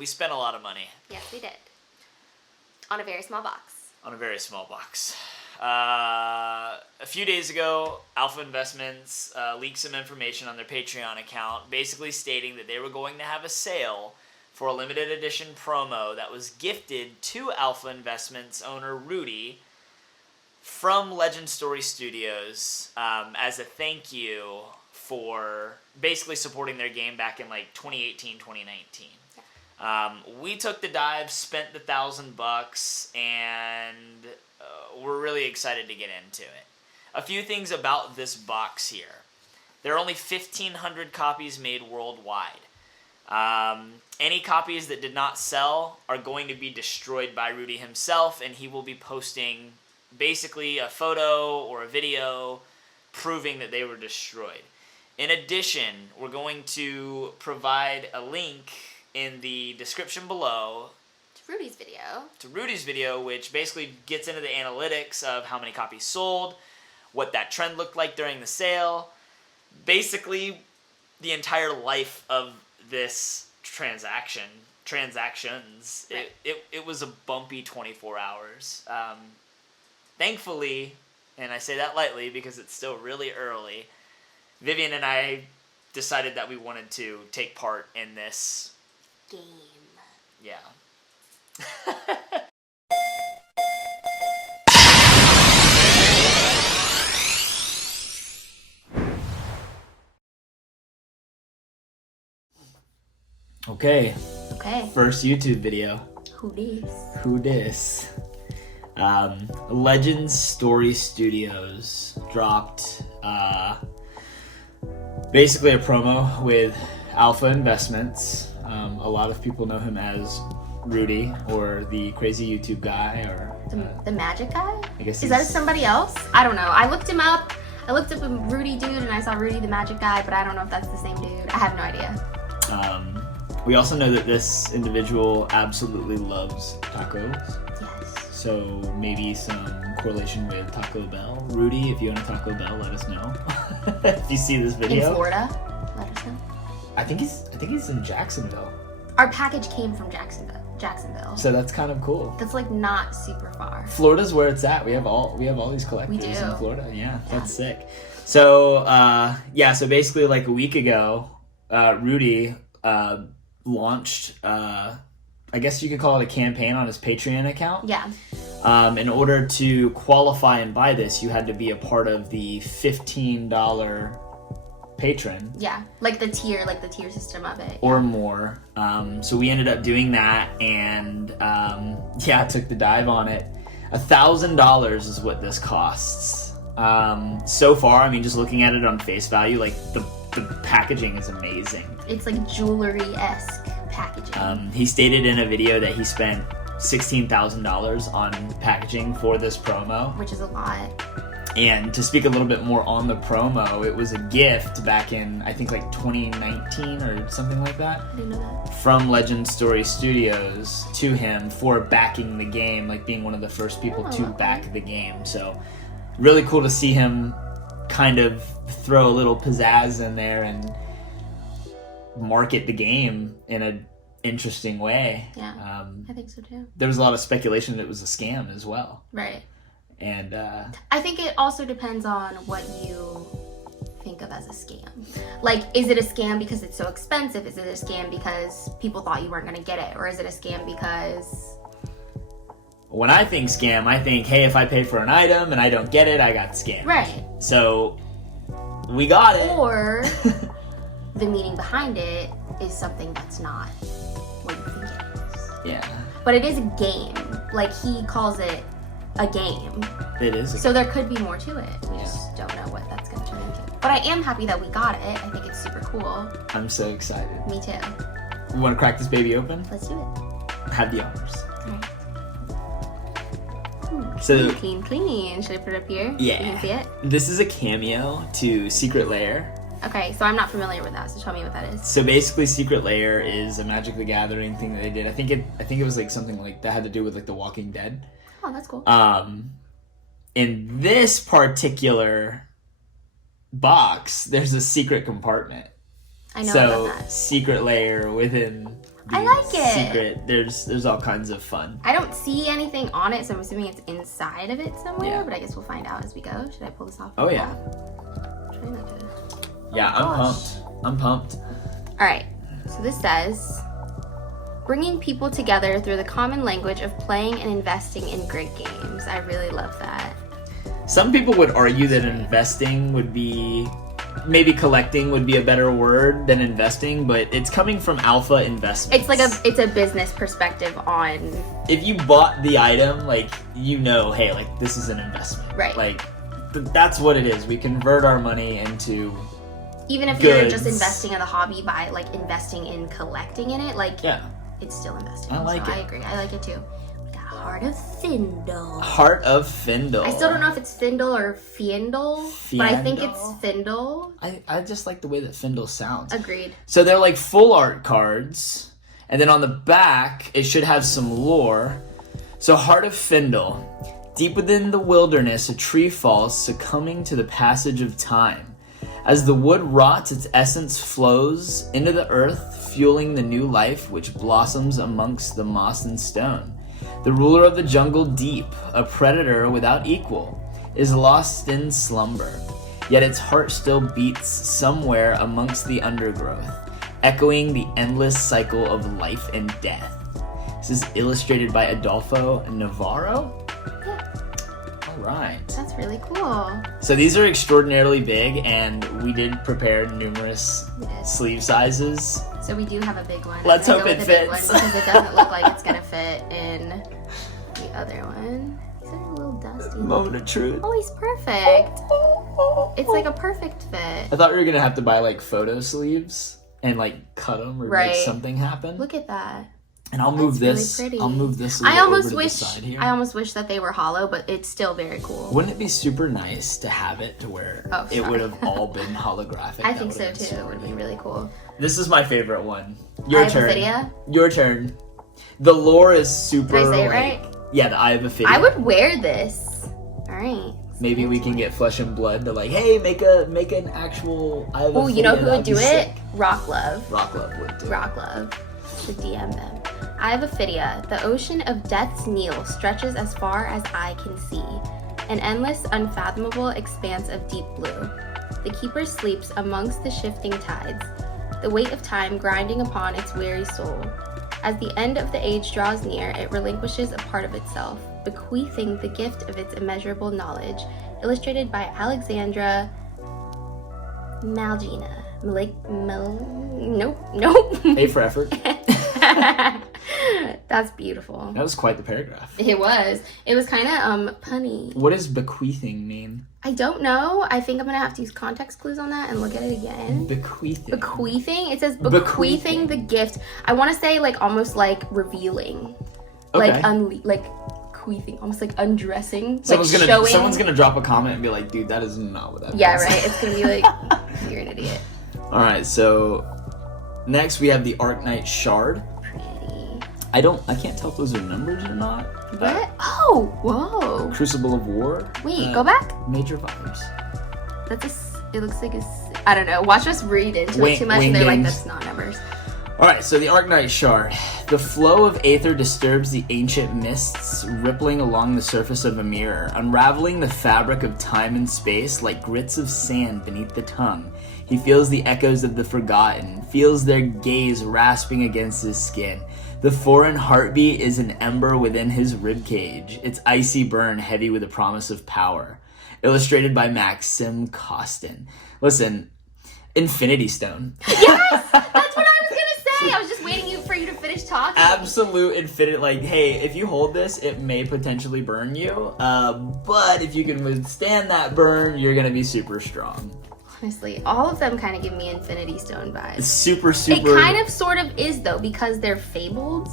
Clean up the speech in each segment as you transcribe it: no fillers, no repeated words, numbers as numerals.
We spent a lot of money. Yes, we did. On a very small box. On a very small box. A few days ago, Alpha Investments leaked some information on their Patreon account, basically stating that they were going to have a sale for a limited edition promo that was gifted to Alpha Investments owner Ruudi from Legend Story Studios as a thank you for basically supporting their game back in like 2018, 2019. We took the dive, spent the $1,000, and we're really excited to get into it. A few things about this box here. There are only 1,500 copies made worldwide. Any copies that did not sell are going to be destroyed by Ruudi himself, and he will be posting basically a photo or a video proving that they were destroyed. In addition, we're going to provide a link in the description below to Ruudi's video, which basically gets into the analytics of how many copies sold, what that trend looked like during the sale, basically the entire life of this transactions. Right. It was a bumpy 24 hours. Thankfully, and I say that lightly because it's still really early, Vivian and I decided that we wanted to take part in this game. Yeah. Okay. First YouTube video. Who dis? Who dis? Legend Story Studios dropped basically a promo with Alpha Investments. A lot of people know him as Ruudi, or the crazy YouTube guy, or the magic guy. I guess is that somebody else? I don't know. I looked him up. I looked up a Ruudi dude, and I saw Ruudi the magic guy, but I don't know if that's the same dude. I have no idea. We also know that this individual absolutely loves tacos. Yes. So maybe some correlation with Taco Bell. Ruudi, if you own a Taco Bell, let us know. If you see this video. In Florida, let us know. I think he's in Jacksonville. Our package came from Jacksonville. So that's kind of cool. That's like not super far. Florida's where it's at. We have all these collectors in Florida. Yeah, that's sick. So so basically like a week ago, Ruudi launched I guess you could call it a campaign on his Patreon account. Yeah. In order to qualify and buy this, you had to be a part of the $15 patron. Yeah, like the tier system of it. Or more. So we ended up doing that, and took the dive on it. $1,000 is what this costs. So far, I mean, just looking at it on face value, like the packaging is amazing. It's like jewelry-esque packaging. He stated in a video that he spent $16,000 on packaging for this promo, which is a lot. And to speak a little bit more on the promo, it was a gift back in, I think, like 2019 or something like that. I didn't know that. From Legend Story Studios to him for backing the game, like being one of the first people to back the game. So really cool to see him kind of throw a little pizzazz in there and market the game in an interesting way. Yeah, I think so too. There was a lot of speculation that it was a scam as well. Right. And I think it also depends on what you think of as a scam. Like, is it a scam because it's so expensive? Is it a scam because people thought you weren't going to get it? Or is it a scam because... When I think scam, I think, hey, if I pay for an item and I don't get it, I got scammed. Right. So, we got it. Or the meaning behind it is something that's not what you think it is. Yeah. But it is a game. Like, he calls it a game. It is. So there could be more to it. We just don't know what that's going to turn into. But I am happy that we got it. I think it's super cool. I'm so excited. Me too. You want to crack this baby open? Let's do it. Have the honors. Alright. So Clean. Should I put it up here? Yeah. You can see it? This is a cameo to Secret Lair. Okay, so I'm not familiar with that, so tell me what that is. So basically, Secret Lair is a Magic the Gathering thing that they did. I think it was like something like that had to do with like The Walking Dead. Oh, that's cool. In this particular box, there's a secret compartment. I know about that. Secret Lair within I like it. secret. There's all kinds of fun. I don't see anything on it, so I'm assuming it's inside of it somewhere. Yeah. But I guess we'll find out as we go. Should I pull this off? Oh yeah. Try not to. Yeah, I'm pumped. All right. So this says, bringing people together through the common language of playing and investing in grid games. I really love that. Some people would argue that investing would be, maybe collecting would be a better word than investing, but it's coming from Alpha Investments. It's a business perspective on. If you bought the item, like, hey, like, this is an investment. Right. Like, that's what it is. We convert our money into Even if goods. you're just investing in the hobby by like investing in collecting in it, like it's still investing. I like it. I agree. I like it too. We got Heart of Findle. Heart of Findle. I still don't know if it's Findle or Fiendle, but I think it's Findle. I just like the way that Findle sounds. Agreed. So they're like full art cards, and then on the back it should have some lore. So Heart of Findle. Deep within the wilderness, a tree falls, succumbing to the passage of time. As the wood rots, its essence flows into the earth, fueling the new life which blossoms amongst the moss and stone. The ruler of the jungle deep, a predator without equal, is lost in slumber. Yet its heart still beats somewhere amongst the undergrowth, echoing the endless cycle of life and death. This is illustrated by Adolfo Navarro. Right. That's really cool. So these are extraordinarily big, and we did prepare numerous sleeve sizes. So we do have a big one. Let's hope it fits. fits. Because it doesn't look like it's gonna fit in the other one. These are a little dusty. Moment of truth. Oh, he's perfect. It's like a perfect fit. I thought we were gonna have to buy like photo sleeves and like cut them or make something happen. Look at that. And I'll move That's this. really pretty. I'll move this. I almost over to wish. the side here. I almost wish that they were hollow, but it's still very cool. Wouldn't it be super nice to have it to where it would have all been holographic? I think so too. It would be really cool. This is my favorite one. Your turn. Ophidia? Your turn. The lore is super. Did I say it right? Yeah, the Eye of Ophidia. I would wear this. All right. Maybe we can get Flesh and Blood to like, hey, make an actual Eye of Ophidia. Oh, you know who would do it? Sick. Rock Love. Rock Love would do it. Rock Love. Should DM them. Eye of Ophidia, the ocean of death's Nile stretches as far as eye can see, an endless, unfathomable expanse of deep blue. The keeper sleeps amongst the shifting tides, the weight of time grinding upon its weary soul. As the end of the age draws near, it relinquishes a part of itself, bequeathing the gift of its immeasurable knowledge, illustrated by Alexandra Malgina. Nope. A for effort. That's beautiful. That was quite the paragraph. It was. It was kind of punny. What does bequeathing mean? I don't know. I think I'm gonna have to use context clues on that and look at it again. Bequeathing. Bequeathing. It says bequeathing the gift. I want to say like almost like revealing, Okay. like bequeathing, almost like undressing. Someone's like gonna showing. someone's gonna drop a comment and be like, dude, that is not what that Yeah, means. right. It's gonna be like you're an idiot. All right, so next we have the Arknight Shard. Pretty. I can't tell if those are numbers or not. What? Oh, whoa. Crucible of War. Wait, go back. Major vibes. It looks like I don't know. Watch us read into it too much and they're like, that's not numbers. Alright, so the Arknight Shard. The flow of aether disturbs the ancient mists rippling along the surface of a mirror, unraveling the fabric of time and space like grits of sand beneath the tongue. He feels the echoes of the forgotten, feels their gaze rasping against his skin. The foreign heartbeat is an ember within his ribcage, its icy burn heavy with the promise of power. Illustrated by Maxim Costin. Listen, Infinity Stone. Yes! That's what I was gonna say! I was just waiting for you to finish talking. Absolute infinite, like, hey, if you hold this, it may potentially burn you, but if you can withstand that burn, you're gonna be super strong. Honestly, all of them kind of give me Infinity Stone vibes. It's super. It kind of sort of is, though, because they're fabled.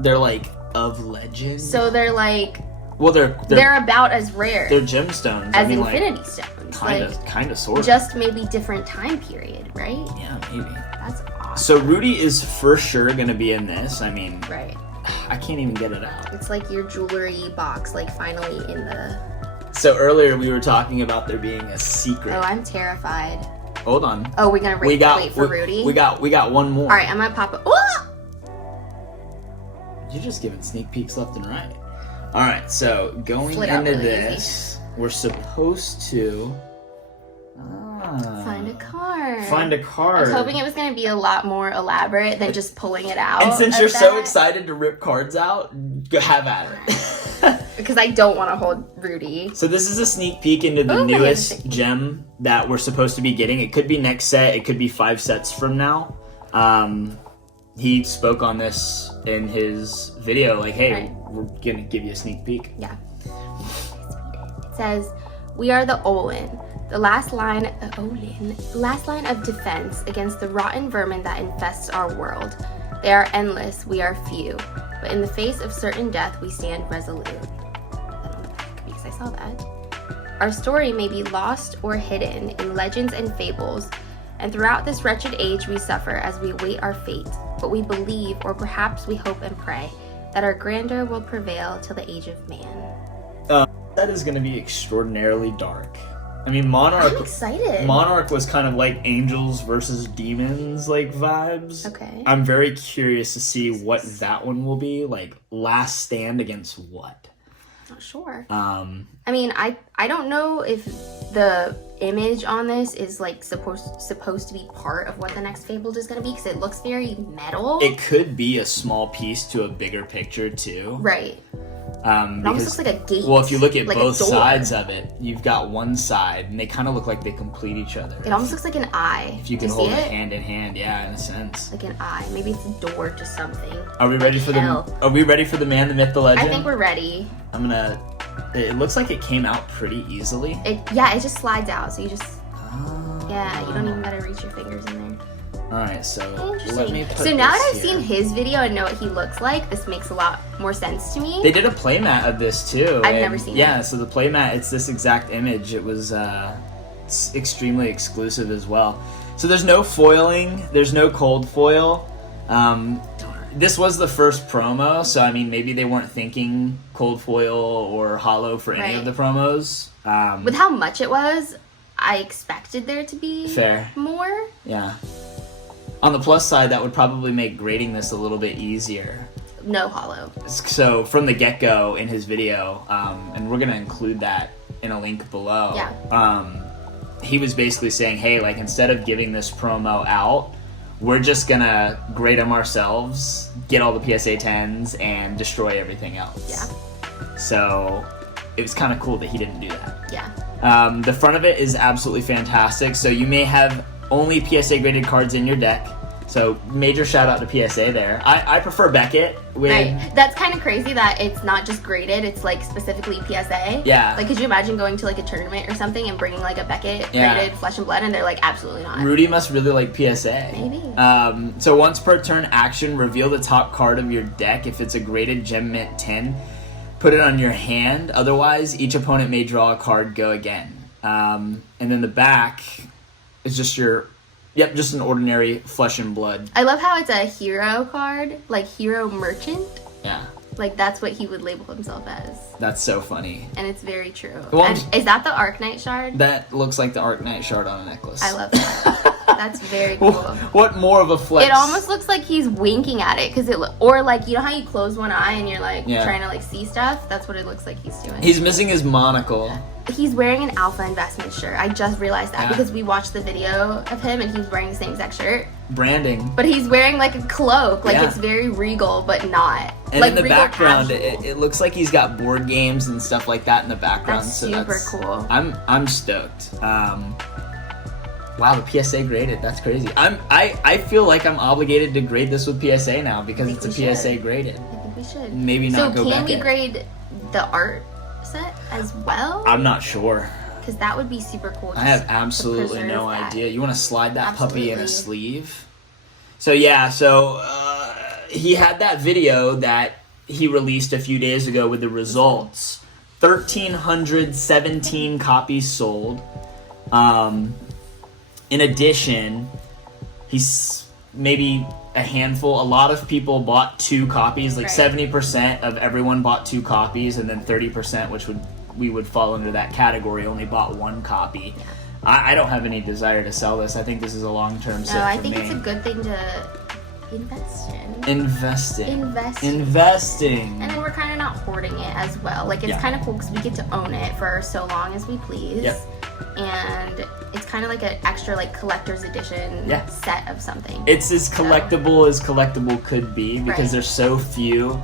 They're, like, of legend. So they're, like... Well, they're about as rare. They're gemstones. As Infinity Stones. Kind of, sort of. Just maybe different time period, right? Yeah, maybe. That's awesome. So Ruudi is for sure gonna be in this. I mean... Right. I can't even get it out. It's like your jewelry box, like, finally in the... So earlier we were talking about there being a secret. Oh, I'm terrified. Hold on. Oh, we're gonna wait for Ruudi? We got one more. Alright, I'm gonna pop it. Oh! You're just giving sneak peeks left and right. All right, so going Split out into really this, we're supposed to Find a card. Find a card. I was hoping it was going to be a lot more elaborate than just pulling it out. And since you're so excited to rip cards out, go have at it. Because I don't want to hold Ruudi. So this is a sneak peek into the newest gem that we're supposed to be getting. It could be next set. It could be 5 sets from now. He spoke on this in his video, like, hey, we're going to give you a sneak peek. Yeah. It says, we are the Olin, the last line of defense against the rotten vermin that infests our world. They are endless, we are few, but in the face of certain death, we stand resolute. That on the back, because I saw that. Our story may be lost or hidden in legends and fables, and throughout this wretched age we suffer as we await our fate, but we believe, or perhaps we hope and pray, that our grandeur will prevail till the age of man. That is going to be extraordinarily dark. I mean, Monarch. I'm excited. Monarch was kind of like angels versus demons like vibes. Okay. I'm very curious to see what that one will be like. Last stand against what? Not sure. I mean, I don't know if the image on this is like supposed to be part of what the next Fabled is going to be, because it looks very metal. It could be a small piece to a bigger picture too. Right. It almost looks like a gate. Well, if you look at like both sides of it, you've got one side, and they kind of look like they complete each other. It almost looks like an eye. If you can hold it hand in hand, yeah, in a sense. Like an eye. Maybe it's a door to something. Are we ready for Are we ready for the man, the myth, the legend? I think we're ready. It looks like it came out pretty easily. It just slides out, so you just... Yeah, you don't even gotta reach your fingers in there. Alright, so let me put So now that I've here. seen his video and know what he looks like, this makes a lot more sense to me. They did a playmat of this too. I've never seen it. Yeah, so the playmat, it's this exact image. It was it's extremely exclusive as well. So there's no foiling, there's no cold foil. This was the first promo, so I mean maybe they weren't thinking cold foil or hollow for any of the promos. With how much it was, I expected there to be more. Yeah. On the plus side, that would probably make grading this a little bit easier. No hollow. So from the get-go in his video, and we're going to include that in a link below, he was basically saying, hey, like instead of giving this promo out, we're just going to grade them ourselves, get all the PSA 10s, and destroy everything else. Yeah. So it was kind of cool that he didn't do that. Yeah. The front of it is absolutely fantastic. So you may have only PSA graded cards in your deck. So major shout out to PSA there. I prefer Beckett. Right. That's kind of crazy that it's not just graded, it's like specifically PSA. Yeah. Like could you imagine going to like a tournament or something and bringing like a Beckett graded Flesh and Blood and they're like absolutely not. Ruudi must really like PSA. Maybe. So once per turn action, reveal the top card of your deck. If it's a graded Gem Mint 10, put it on your hand. Otherwise, each opponent may draw a card, go again. And then the back is just just an ordinary Flesh and Blood. I love how it's a hero card, like hero merchant. Yeah. Like that's what he would label himself as. That's so funny. And it's very true. Well, and is that the Arknight shard? That looks like the Arknight shard on a necklace. I love that. That's very cool. What more of a flex? It almost looks like he's winking at it because or like you know how you close one eye and you're like trying to like see stuff. That's what it looks like he's doing. He's missing his monocle. He's wearing an Alpha Investment shirt. I just realized that because we watched the video of him and he's wearing the same exact shirt. Branding. But he's wearing like a cloak. Like it's very regal, but not. And like in the regal background, casual. it looks like he's got board games and stuff like that in the background. That's so super cool. I'm stoked. Wow, the PSA graded. That's crazy. I feel like I'm obligated to grade this with PSA now because it's a PSA graded. I think we should. Maybe not go back. So can we grade the art set as well? I'm not sure. Because that would be super cool. I have absolutely no idea. You want to slide that puppy in a sleeve? So yeah, he had that video that he released a few days ago with the results. 1,317 copies sold. In addition, he's maybe a handful. A lot of people bought 2 copies. Like 70% of everyone bought 2 copies, and then 30%, which we would fall under that category, only bought 1 copy. Yeah. I don't have any desire to sell this. I think this is a long-term set for me. I think it's a good thing to Investing. And then we're kind of not hoarding it as well. Like, it's kind of cool because we get to own it for so long as we please. Yep. And it's kind of like an extra, like, collector's edition set of something. It's as collectible as collectible could be because there's so few.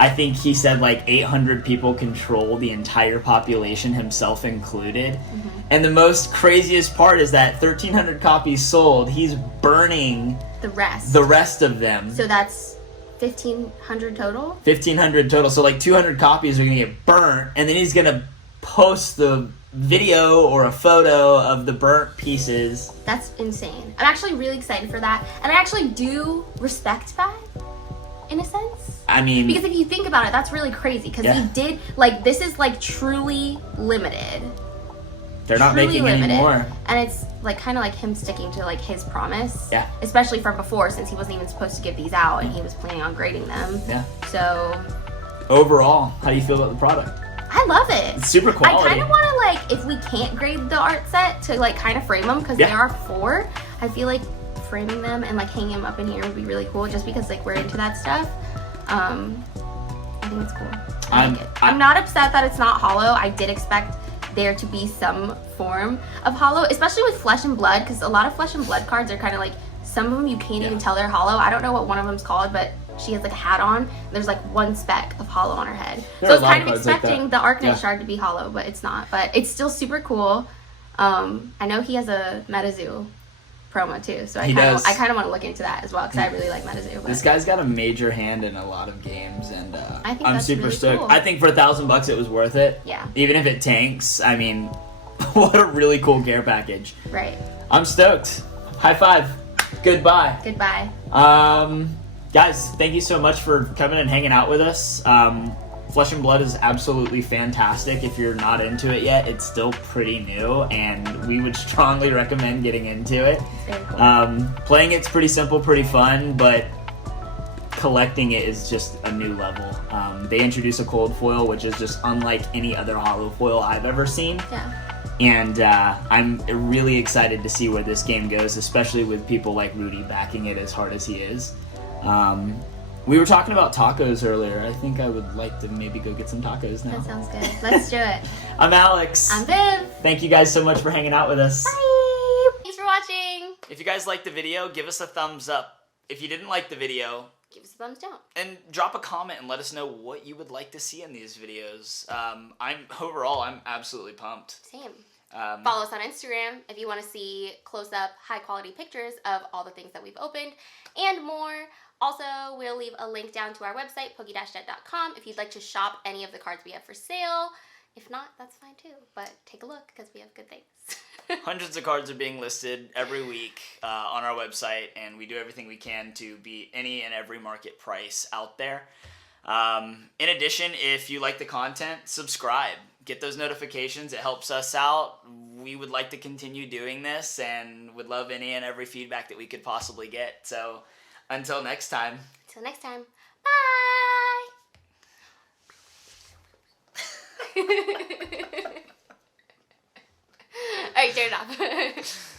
I think he said like 800 people control the entire population, himself included. Mm-hmm. And the most craziest part is that 1,300 copies sold, he's burning the rest of them. So that's 1,500 total? 1,500 total. So like 200 copies are going to get burnt, and then he's going to post the video or a photo of the burnt pieces. That's insane. I'm actually really excited for that. And I actually do respect that, in a sense. I mean, because if you think about it, that's really crazy. Because he did, like, this is like truly limited. They're not making any more. And it's like kind of like him sticking to like his promise. Yeah. Especially from before, since he wasn't even supposed to give these out and he was planning on grading them. Yeah. So. Overall, how do you feel about the product? I love it. It's super quality. I kind of want to, like, if we can't grade the art set, to like kind of frame them because there are 4. I feel like framing them and like hanging them up in here would be really cool, just because like we're into that stuff. I think it's cool. I like it. I'm not upset that it's not hollow. I did expect there to be some form of hollow, especially with Flesh and Blood, because a lot of Flesh and Blood cards are kind of like, some of them you can't even tell they're hollow. I don't know what one of them's called, but she has like a hat on. And there's like one speck of hollow on her head. So I was kind of expecting the Arcanite shard to be hollow, but it's not. But it's still super cool. I know he has a MetaZoo promo too, so I kind of want to look into that as well, because I really like MetaZoo. But this guy's got a major hand in a lot of games, and I'm super really stoked. cool. I think for $1,000 it was worth it. Yeah. Even if it tanks, I mean, what a really cool care package. Right. I'm stoked. High five. Goodbye. Guys, thank you so much for coming and hanging out with us. Flesh and Blood is absolutely fantastic. If you're not into it yet, it's still pretty new, and we would strongly recommend getting into it. Very cool. Playing it's pretty simple, pretty fun, but collecting it is just a new level. They introduce a cold foil, which is just unlike any other hollow foil I've ever seen. Yeah. And I'm really excited to see where this game goes, especially with people like Ruudi backing it as hard as he is. We were talking about tacos earlier. I think I would like to maybe go get some tacos now. That sounds good. Let's do it. I'm Alex. I'm Viv. Thank you guys so much for hanging out with us. Bye. Thanks for watching. If you guys liked the video, give us a thumbs up. If you didn't like the video, give us a thumbs down. And drop a comment and let us know what you would like to see in these videos. I'm absolutely pumped. Same. Follow us on Instagram if you want to see close-up, high-quality pictures of all the things that we've opened and more. Also, we'll leave a link down to our website, poke-jet.com, if you'd like to shop any of the cards we have for sale. If not, that's fine too, but take a look because we have good things. Hundreds of cards are being listed every week on our website, and we do everything we can to beat any and every market price out there. In addition, if you like the content, subscribe. Get those notifications. It helps us out. We would like to continue doing this and would love any and every feedback that we could possibly get. So until next time. Bye. Alright, turn it off.